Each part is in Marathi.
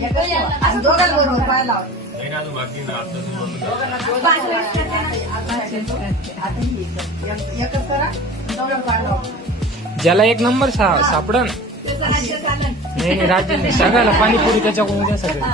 दोघांबरोबर पाहायला एकच करा दोघं पाहायला. ज्याला एक नंबर सापडन नाही राज्य नाही सगळ्याला पाणीपुरी त्याच्याकडून द्या सगळं.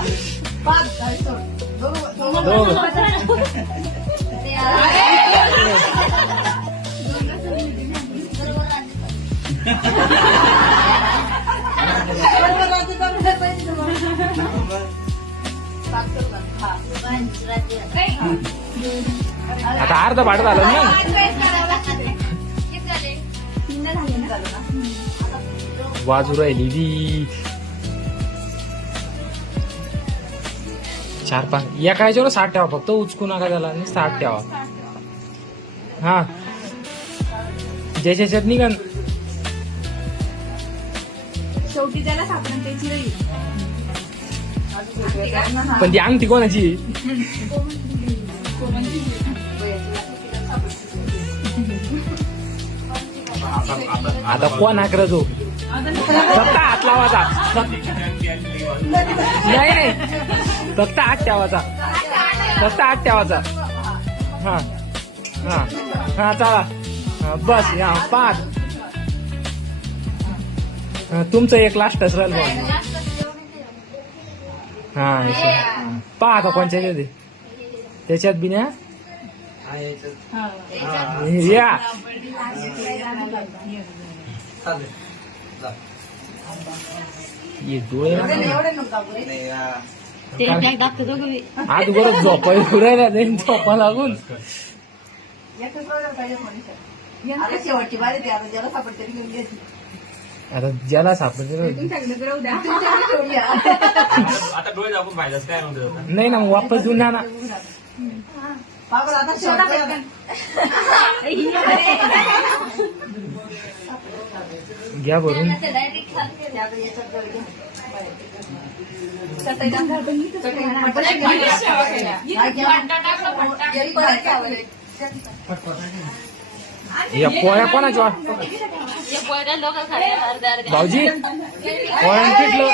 आता अर्ध भाडं झालं ना. वाजू राहिली ती 4-5 एका ह्याच्यावर 60 ठेवा फक्त उचकू नका त्याला आणि 60 ठेवा. हा ज्याच्यात निघन शेवटी त्याला सापडून त्याची राहील. पण ती अंगठी कोणाची. आता कोण आकरा जो फक्त हात लावायचा नाही फक्त हात ठेवायचा फक्त हात ठेवायचा. हा हा हा चला बस या 5. तुमचं एक लास्टच राहील बघ. हा पहा आता कोणच्या त्याच्यात बी ना या डोळे आज बरं झोपाय फिरायला जाईन झोपा लागून. शेवटची बारी ती आता ज्याला सापडते घेऊन घ्यायची. आता ज्याला सापडते नाही ना मग वापस देऊन द्या ना. घ्या भरून. या पोळ्या कोणाच्या वाटत भाऊजी पोळ्या पिठलं